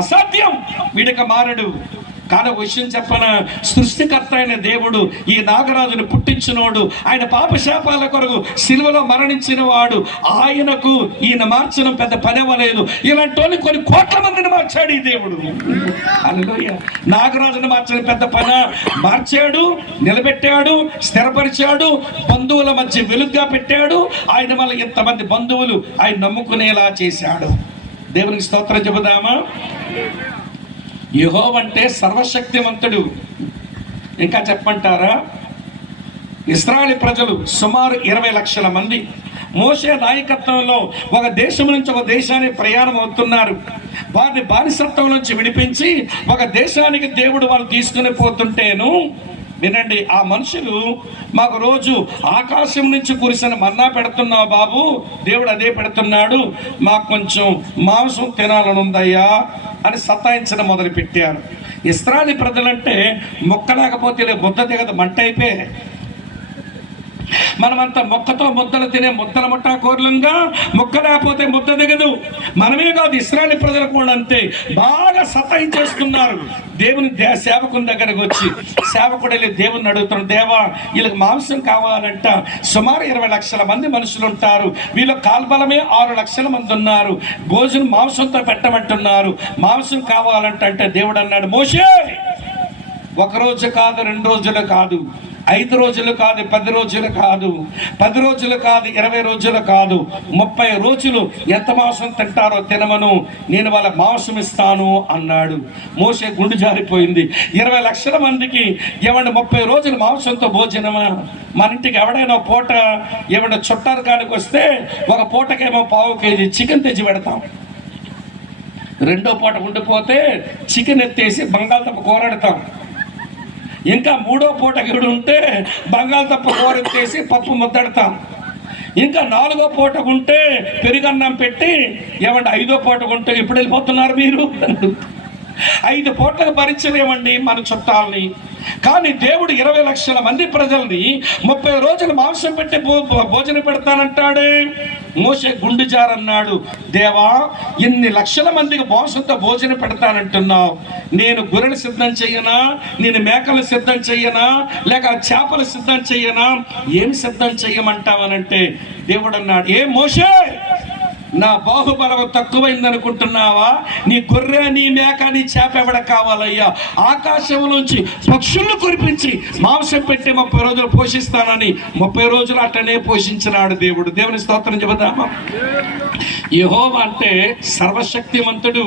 అసాధ్యం, వీడిక మారడు. కానీ ఒక విషయం చెప్పన, సృష్టికర్త అయిన దేవుడు, ఈ నాగరాజును పుట్టించినోడు, ఆయన పాపశాపాల కొరకు సిలువలో మరణించిన వాడు, ఆయనకు ఈయన మార్చడం పెద్ద పని అవ్వలేదు. ఇలాంటి వాళ్ళు కొన్ని కోట్ల మందిని మార్చాడు ఈ దేవుడు. హల్లెలూయా. నాగరాజును మార్చడం పెద్ద పని. మార్చాడు, నిలబెట్టాడు, స్థిరపరిచాడు, బంధువుల మధ్య వెలుగుగా పెట్టాడు. ఆయన వల్ల ఇంతమంది బంధువులు ఆయన నమ్ముకునేలా చేశాడు. దేవునికి స్తోత్రం చెబుదామా? యెహోవా అంటే సర్వశక్తిమంతుడు. ఇంకా చెప్పమంటారా? ఇశ్రాయేలు ప్రజలు సుమారు 20 లక్షల మంది మోషే నాయకత్వంలో ఒక దేశం నుంచి ఒక దేశానికి ప్రయాణం అవుతున్నారు. వారిని బానిసత్వం నుంచి విడిపించి ఒక దేశానికి దేవుడు వాళ్ళు తీసుకుని పోతుంటేను, వినండి, ఆ మనుషులు మాకు రోజు ఆకాశం నుంచి కురిసిన మన్నా పెడుతున్నావు బాబు, దేవుడు అదే పెడుతున్నాడు, మాకు కొంచెం మాంసం తినాలని ఉందయ్యా అని సతాయించడం మొదలుపెట్టారు. ఇశ్రాయేలు ప్రజలంటే మొక్క లేకపోతే ముద్ద దిగదు, మంట అయిపోయి. మనమంతా మొక్కతో ముద్దలు తినే ముద్దల ముఠాకోరులంగా, మొక్క లేకపోతే ముద్ద దిగదు. మనమే కాదు, ఇశ్రాయేలు ప్రజలు కూడా అంతే, బాగా సతాయించేస్తున్నారు. దేవుని సేవకుని దగ్గరకు వచ్చి సేవకుడు వెళ్ళి దేవుని అడుగుతున్నాడు, దేవా వీళ్ళకి మాంసం కావాలంట, సుమారు 20 లక్షల మంది మనుషులు ఉంటారు, వీళ్ళ కాల్బలమే 6 లక్షల మంది ఉన్నారు, భోజనం మాంసంతో పెట్టమంటున్నారు, మాంసం కావాలంట. అంటే దేవుడు అన్నాడు, మోషే 1 రోజు కాదు, 2 రోజులు కాదు, 5 రోజులు కాదు, 10 రోజులు కాదు, 10 రోజులు కాదు, 20 రోజులు కాదు, 30 రోజులు ఎంత మాంసం తింటారో తినమను, నేను వాళ్ళ మాంసం ఇస్తాను అన్నాడు. మోషే గుండె జారిపోయింది. 20 లక్షల మందికి ఏమన్నా 30 రోజులు మాంసంతో భోజనమా? మన ఇంటికి ఎవడైనా పూట ఏమన్నా చుట్టారు కానికి వస్తే ఒక పూటకేమో 1/2 కేజీ చికెన్ తెచ్చి పెడతాం. రెండో పూట ఉండిపోతే చికెన్ ఎత్తేసి బంగాళదుంప కూరడతాం. ఇంకా 3వ పూట గిడు ఉంటే బంగాళదుంప కూర ఎత్తేసి పప్పు ముద్దడతాం. ఇంకా 4వ పూట ఉంటే పెరుగన్నం పెట్టి, ఏమంటే 5వ పూట ఉంటే ఇప్పుడు వెళ్ళిపోతున్నారు మీరు? 5 పూటలకు భరించలేమండి మన చుట్టాలని. కానీ దేవుడు 20 లక్షల మంది ప్రజల్ని 30 రోజులు మాంసం పెట్టి భోజనం పెడతానంటాడే. మోషే గుండె జారన్నాడు, దేవా ఇన్ని లక్షల మందికి మాంసంతో భోజనం పెడతానంటున్నావు, నేను గొర్రెలు సిద్ధం చెయ్యనా, నేను మేకలు సిద్ధం చెయ్యనా, లేక చేపలు సిద్ధం చెయ్యనా, ఏమి సిద్ధం చెయ్యమంటావనంటే దేవుడు అన్నాడు, ఏ మోషే, నా బాహుబలం తక్కువైంది అనుకుంటున్నావా? నీ గొర్రె, నీ మేక, నీ చేప ఎవడ కావాలయ్యా? ఆకాశం నుంచి పక్షులను కురిపించి మాంసం పెట్టి 30 రోజులు పోషిస్తానని 30 రోజులు అట్లనే పోషించినాడు దేవుడు. దేవుని స్తోత్రం చెబుదామా? యెహోవా అంటే సర్వశక్తిమంతుడు,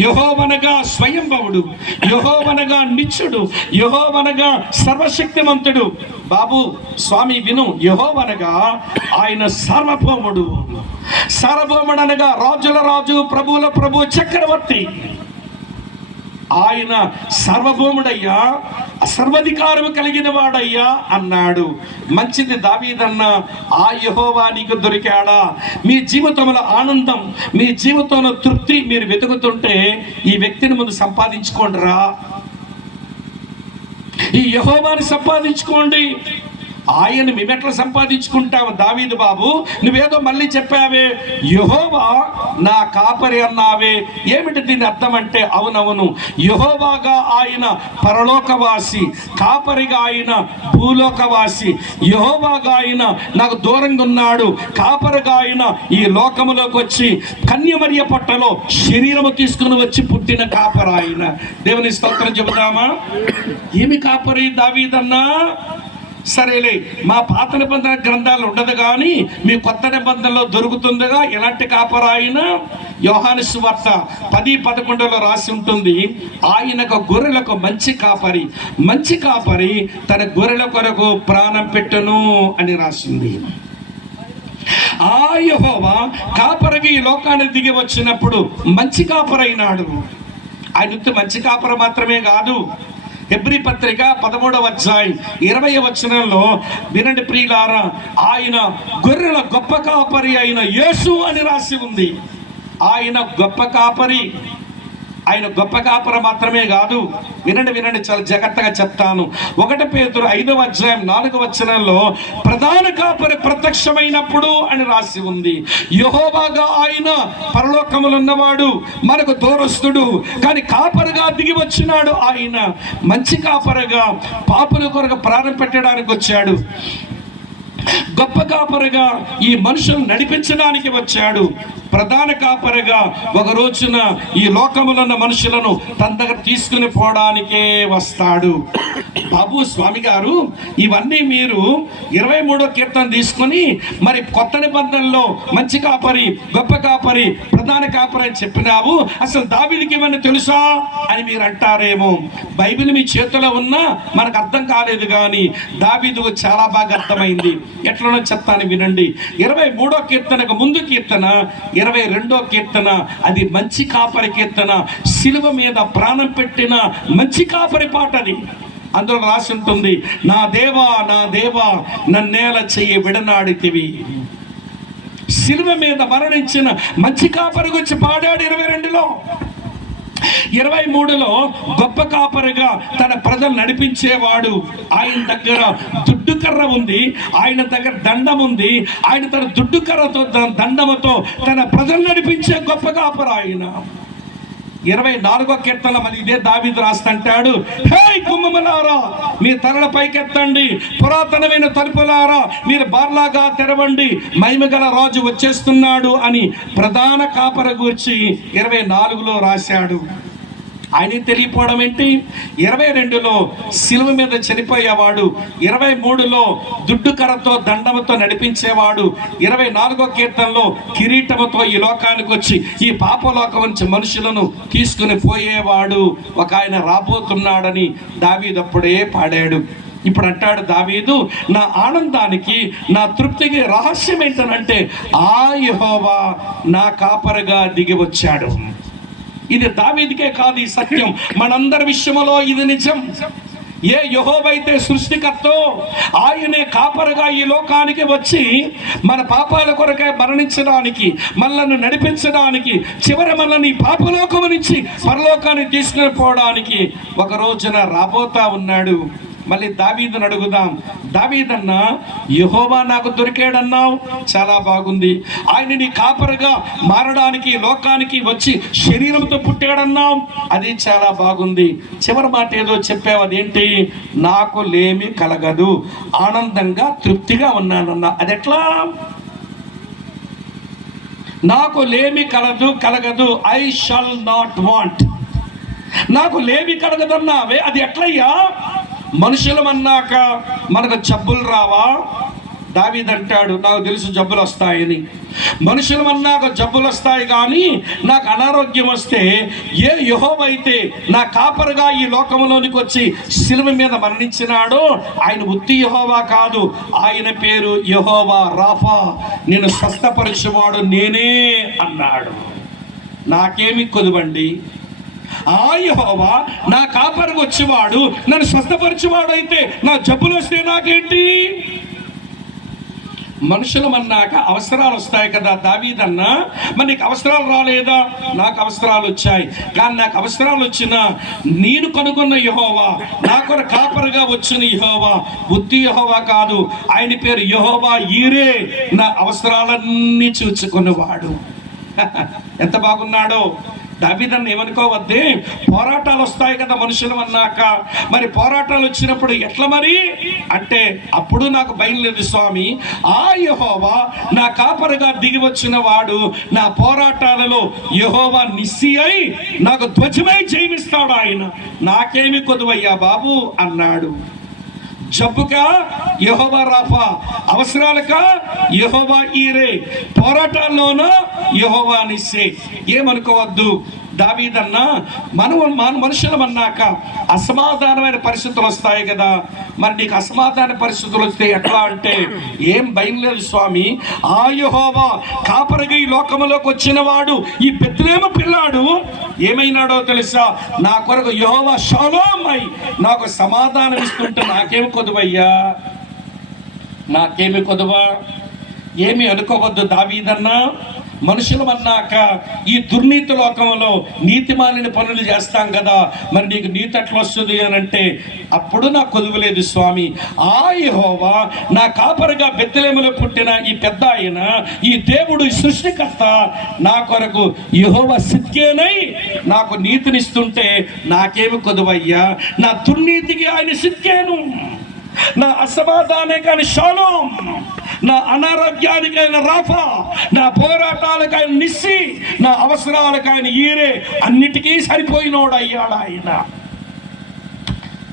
యెహోవనగా స్వయంభవుడు, యెహోవనగా నిత్యుడు, యెహోవనగా సర్వశక్తిమంతుడు. బాబు స్వామి విను, యెహోవనగా ఆయన సార్వభౌముడు. సార్వభౌముడు అనగా రాజుల రాజు, ప్రభువుల ప్రభు, చక్రవర్తి. ఆయన సార్వభౌముడయ్యా, సర్వాధికారము కలిగిన వాడయ్యా అన్నాడు. మంచిది దావీదన్న, ఆ యెహోవా నీకు దొరికాడా? మీ జీవితంలో ఆనందం, మీ జీవితంలో తృప్తి మీరు వెతుకుతుంటే ఈ వ్యక్తిని ముందు సంపాదించుకోండిరా. ఈ యెహోవాని సంపాదించుకోండి. ఆయన మేమెట్లా సంపాదించుకుంటావు? దావీదు బాబు నువ్వేదో మళ్ళీ చెప్పావే, యెహోవా నా కాపరి అన్నావే, ఏమిటి దీని అర్థం అంటే? అవునవును, యెహోవాగా ఆయన పరలోకవాసి, కాపరిగా ఆయన భూలోకవాసి. యెహోవాగా ఆయన నాకు దూరంగా ఉన్నాడు, కాపరిగా ఆయన ఈ లోకములోకి వచ్చి కన్యమరియ పట్టలో శరీరము తీసుకుని వచ్చి పుట్టిన కాపరి ఆయన. దేవుని స్తోత్రం చెబుతామా? ఏమి కాపరి దావీదన్నా? సరేలే, మా పాత నిబంధన గ్రంథాలు ఉండదు కానీ మీ కొత్త నిబంధనలో దొరుకుతుందిగా ఎలాంటి కాపరాయన. యోహాను సువార్త 10:11 రాసి ఉంటుంది, ఆయనకు గొర్రెలకు మంచి కాపరి, మంచి కాపరి తన గొర్రెల కొరకు ప్రాణం పెట్టును అని రాసింది. ఆ యెహోవా కాపరికి ఈ లోకానికి దిగి వచ్చినప్పుడు మంచి కాపరైనాడు. ఆయన మంచి కాపర మాత్రమే కాదు, హెబ్రీ పత్రిక 13వ అధ్యాయం 20వ వచనంలో వినండి ప్రియులారా, ఆయన గొర్రెల గొప్ప కాపరి అయిన యేసు అని రాసి ఉంది. ఆయన గొప్ప కాపరి, ఆయన గొప్ప కాపర మాత్రమే కాదు. వినండి, చాలా జాగ్రత్తగా చెప్తాను. 1 పేతురు 5వ అధ్యాయం 4వ వచనంలో ప్రధాన కాపరి ప్రత్యక్షమైనప్పుడు అని రాసి ఉంది. యెహోవాగా ఆయన పరలోకములో ఉన్నవాడు, మనకు దూరస్తుడు, కానీ కాపరిగా దిగి వచ్చినాడు. ఆయన మంచి కాపరిగా పాపుల కొరకు ప్రాణం పెట్టడానికి వచ్చాడు. గొప్ప కాపరిగా ఈ మనుషులను నడిపించడానికి వచ్చాడు. ప్రధాన కాపరిగా ఒక రోజున ఈ లోకములో ఉన్న మనుషులను తన దగ్గర తీసుకుని పోవడానికే వస్తాడు. బాబు స్వామి గారు, ఇవన్నీ మీరు 23వ కీర్తన తీసుకొని మరి కొత్త నిబంధనలో మంచి కాపరి, గొప్ప కాపరి, ప్రధాన కాపరి అని చెప్పినావు, అసలు దావీదుకి ఇవన్నీ తెలుసా అని మీరు అంటారేమో. బైబిల్ మీ చేతిలో ఉన్నా మనకు అర్థం కాలేదు, కానీ దావీదు చాలా బాగా అర్థమైంది. ఎట్లనో చెప్తాను వినండి. 23వ కీర్తనకు ముందు కీర్తన 22వ కీర్తన, అది మంచి కాపరి కీర్తన. శిలువ మీద ప్రాణం పెట్టిన మంచి కాపరి పాట అది. అందులో రాసి ఉంటుంది, నా దేవా నా దేవా నన్నేల చెయ్యి విడనాడితివి. శిలువ మీద మరణించిన మంచి కాపరి గురించి పాడాడు 22లో. 23లో గొప్ప కాపరిగా తన ప్రజలు నడిపించేవాడు. ఆయన దగ్గర దుడ్డు కర్ర ఉంది, ఆయన దగ్గర దండం ఉంది. ఆయన తన దుడ్డు కర్రతో దండముతో తన ప్రజలు నడిపించే గొప్ప కాపరి ఆయన. 24వ కీర్తన మరి ఇదే దావీదు రాస్తంటాడు, హే గుమ్మములారా మీ తలల పైకెత్తండి, పురాతనమైన తలుపులారా మీరు బార్లాగా తెరవండి, మహిమగల రాజు వచ్చేస్తున్నాడు అని ప్రధాన కాపరి గురించి 24లో రాశాడు. ఆయన తెలియపోవడం ఏంటి? 22లో శిలువ మీద చనిపోయేవాడు, 23లో దుడ్డు కర్రతో దండముతో నడిపించేవాడు, 24వ కీర్తనలో కిరీటముతో ఈ లోకానికి వచ్చి ఈ పాపలోకం నుంచి మనుషులను తీసుకుని పోయేవాడు ఒక ఆయన రాబోతున్నాడని దావీదు అప్పుడే పాడాడు. ఇప్పుడు అంటాడు దావీదు, నా ఆనందానికి నా తృప్తికి రహస్యం ఏంటనంటే ఆ యెహోవా నా కాపరిగా దిగి వచ్చాడు. ఇది దావీదుకే కాదు ఈ సత్యం, మనందరి విషయంలో ఇది నిజం. ఏ యెహోవా అయితే సృష్టికర్తో ఆయనే కాపరిగా ఈ లోకానికి వచ్చి మన పాపాల కొరకై మరణించడానికి, మనల్ని నడిపించడానికి, చివరి మనల్ని పాపలోకము నుంచి పరలోకానికి తీసుకుని పోవడానికి ఒక రోజున రాబోతా ఉన్నాడు. మళ్ళీ దావీదుని అడుగుదాం. దావీదన్నా, యెహోవా నాకు దొరికాడన్నావు, చాలా బాగుంది. ఆయన నీ కాపరిగా మారడానికి లోకానికి వచ్చి శరీరంతో పుట్టాడన్నావు, అది చాలా బాగుంది. చివరి మాట ఏదో చెప్పావు, అదేంటి? నాకు లేమి కలగదు, ఆనందంగా తృప్తిగా ఉన్నానన్నా. అది ఎట్లా? నాకు లేమి కలగదు, ఐ షల్ నాట్ వాంట్. నాకు లేమి కలగదన్నావే, అది ఎట్లయ్యా? మనుషులం అన్నాక మనకు జబ్బులు రావా? దావీదు అంటాడు, నాకు తెలుసు జబ్బులు వస్తాయని. మనుషులం అన్నాక జబ్బులు వస్తాయి, కానీ నాకు అనారోగ్యం వస్తే ఏ యెహోవా అయితే నా కాపరిగా ఈ లోకంలోనికి వచ్చి శిలువ మీద మరణించినాడో ఆయన ఉత్తి యెహోవా కాదు, ఆయన పేరు యెహోవా రాఫా, నేను స్వస్థపరిచేవాడు నేనే అన్నాడు. నాకేమి కొదువండి? ఆ యెహోవా నా కాపరికి వచ్చేవాడు, నన్ను స్వస్థపరిచేవాడు అయితే నా జబ్బులు వస్తే నాకేంటి? మనుషులమన్నాక అవసరాలు వస్తాయి కదా దావీదన్నా. మరి నీకు అవసరాలు రాలేదా? నాకు అవసరాలు వచ్చాయి, కానీ నాకు అవసరాలు వచ్చినా నేను కనుగొన్న యెహోవా, నా కొరకు కాపరిగా వచ్చిన యెహోవా ఉత్తి యెహోవా కాదు, ఆయన పేరు యెహోవా ఈరే, నా అవసరాలన్నీ చూసుకున్నవాడు. ఎంత బాగున్నాడో! దావీదన్న ఏమనుకోవద్దే, పోరాటాలు వస్తాయి కదా మనుషులు అన్నాక. మరి పోరాటాలు వచ్చినప్పుడు ఎట్లా మరి అంటే, అప్పుడు నాకు భయం లేదు స్వామి, ఆ యెహోవా నా కాపరిగా దిగి వచ్చిన వాడు నా పోరాటాలలో యెహోవా నిస్సి అయి నాకు ధ్వజమై జయమిస్తాడు. ఆయన నాకేమి కొదువయ్యా బాబు అన్నాడు. జబ్బుకా యెహోవా రాఫా, అవసరాలకా యెహోవా ఈరే, పోరాటాల్లోనూ యెహోవా నిస్సే. ఏమనుకోవద్దు దావీదన్నా, మనుషులం అన్నాక అసమాధానమైన పరిస్థితులు వస్తాయి కదా. మరి నీకు అసమాధాన పరిస్థితులు వస్తే ఎట్లా అంటే, ఏం భయం లేదు స్వామి, ఆ యెహోవా కాపరిగా ఈ లోకములోకి వచ్చిన వాడు ఈ బెత్లెహేము పిల్లాడు ఏమైనాడో తెలుసా? నా కొరకు యెహోవా షాలోమ్ అయి నాకు సమాధానం ఇస్తుంటే నాకేమి కొదువయ్యా, నాకేమి కొదువా? ఏమి అనుకోవద్దు దావీదన్నా. మనుషులు అన్నాక ఈ దుర్నీతి లోకంలో నీతిమాలిన పనులు చేస్తాం కదా, మరి నీకు నీతి ఎట్లా వస్తుంది అని అంటే, అప్పుడు నాకు కొదువలేదు స్వామి. ఆ యెహోవా నా కాపరిగా బెత్లెహేములో పుట్టిన ఈ పెద్ద ఆయన, ఈ దేవుడు, ఈ సృష్టికర్త నా కొరకు యెహోవా సిద్కేనై నాకు నీతినిస్తుంటే నాకేమి కొదువయ్యా? నా దుర్నీతికి ఆయన సిద్కేను, నా అసమాధానానికి ఆయన షాలోం, నా అనారోగ్యానికి ఆయన రాఫా, నా పోరాటాలకు ఆయన నిస్సి, నా అవసరాలకు ఆయన ఈరే, అన్నిటికీ సరిపోయినోడు అయ్యాడు ఆయన.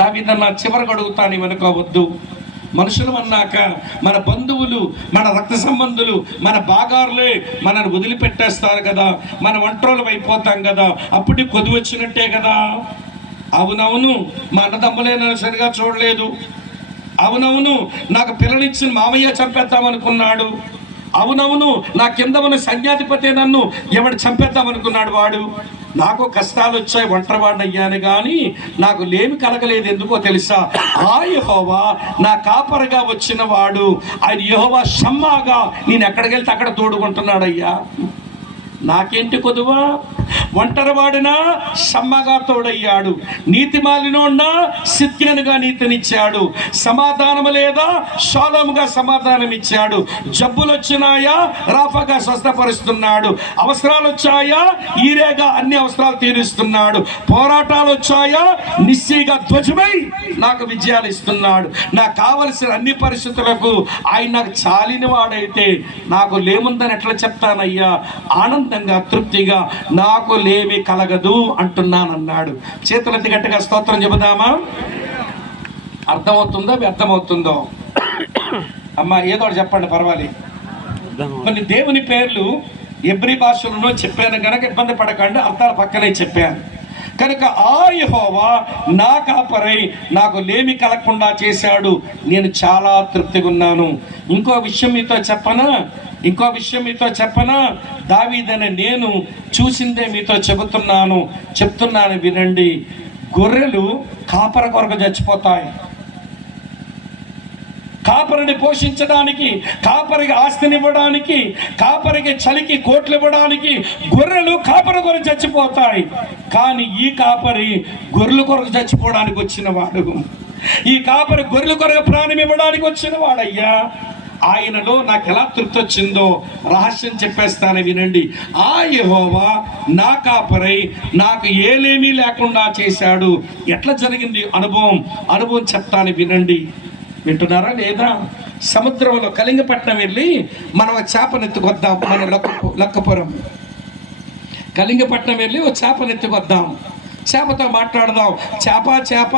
దావీదన్న చివరికి అడుగుతాను, ఇవనుకోవద్దు. మనుషులు అన్నాక మన బంధువులు, మన రక్త సంబంధులు, మన బాగారులే మనల్ని వదిలిపెట్టేస్తారు కదా, మన ఒంట్రోలు అయిపోతాం కదా, అప్పుడు కొద్ది వచ్చినట్టే కదా. అవునవును, మా అన్నదమ్ములే నన్ను సరిగా చూడలేదు. అవునవును, నాకు పిల్లనిచ్చిన మామయ్య చంపేద్దామనుకున్నాడు. అవునవును, నా కింద ఉన్న సైన్యాధిపతి నన్ను ఎవడు చంపేద్దామనుకున్నాడు వాడు. నాకు కష్టాలు వచ్చాయి, ఒంటరివాడిని అయ్యాను, కానీ నాకు లేమి కలగలేదు. ఎందుకో తెలుసా? ఆ యెహోవా నా కాపరిగా వచ్చిన వాడు, ఆయన యెహోవా షమ్మాగా నేను ఎక్కడికి వెళ్తే అక్కడ తోడుకుంటున్నాడయ్యా. నాకేంటి కొదువా? ఒంటరివాడినా షమ్మగా తోడయ్యాడు, నీతిమాలినోడ్నా సిద్కేనుగా నీతినిచ్చాడు, సమాధానము లేదా షాలోముగా సమాధానం ఇచ్చాడు, జబ్బులు వచ్చినాయా రాఫాగా స్వస్థపరుస్తున్నాడు, అవసరాలు వచ్చాయా ఈరేగా అన్ని అవసరాలు తీరుస్తున్నాడు, పోరాటాలు వచ్చాయా నిస్సిగా ధ్వజమై నాకు విజయాలు ఇస్తున్నాడు. నాకు కావలసిన అన్ని పరిస్థితులకు ఆయన నాకు చాలిన వాడైతే నాకు లేముందని ఎట్లా చెప్తానయ్యా? ఆనందంగా తృప్తిగా నాకు లేమి కలగదు అంటున్నానన్నాడు. చేతులెత్తి గట్టిగా స్తోత్రం చెబుదామా? అర్థమవుతుందో వ్యర్థమవుతుందో? అమ్మా ఏదో చెప్పండి, పర్వాలేదు. కొన్ని దేవుని పేర్లు ఎబ్రీ భాషలో చెప్పాను కనుక ఇబ్బంది పడకండి, అర్థాలు పక్కనే చెప్పాను కనుక. ఆ యెహోవా నా కాపరై నాకు లేమి కలగకుండా చేశాడు, నేను చాలా తృప్తిగా ఉన్నాను. ఇంకో విషయం మీతో చెప్పనా? దావీదనే నేను చూసిందే మీతో చెప్తున్నాను వినండి. గొర్రెలు కాపర కొరకు చచ్చిపోతాయి. కాపరిని పోషించడానికి, కాపరికి ఆస్తినివ్వడానికి, కాపరికి చలికి కోట్లు ఇవ్వడానికి గొర్రెలు కాపరి కొరకు చచ్చిపోతాయి. కానీ ఈ కాపరి గొర్రెల కొరకు చచ్చిపోవడానికి వచ్చిన వాడు. ఈ కాపరి గొర్రెల కొరకు ప్రాణం ఇవ్వడానికి వచ్చిన వాడయ్యా. ఆయనలో నాకు ఎలా తృప్తి వచ్చిందో రహస్యం చెప్పేస్తాను వినండి. ఆ యెహోవా నా కాపరై నాకు ఏలేమీ లేకుండా చేశాడు. ఎట్లా జరిగింది అనుభవం చెప్తాను వినండి. వింటున్నారా లేదా? సముద్రంలో కళింగపట్నం వెళ్ళి మనం చేపనెత్తుకొద్దాం. మన లక్కపురం కళింగపట్నం వెళ్ళి చేపనెత్తుకొద్దాం, చేపతో మాట్లాడదాం. చేప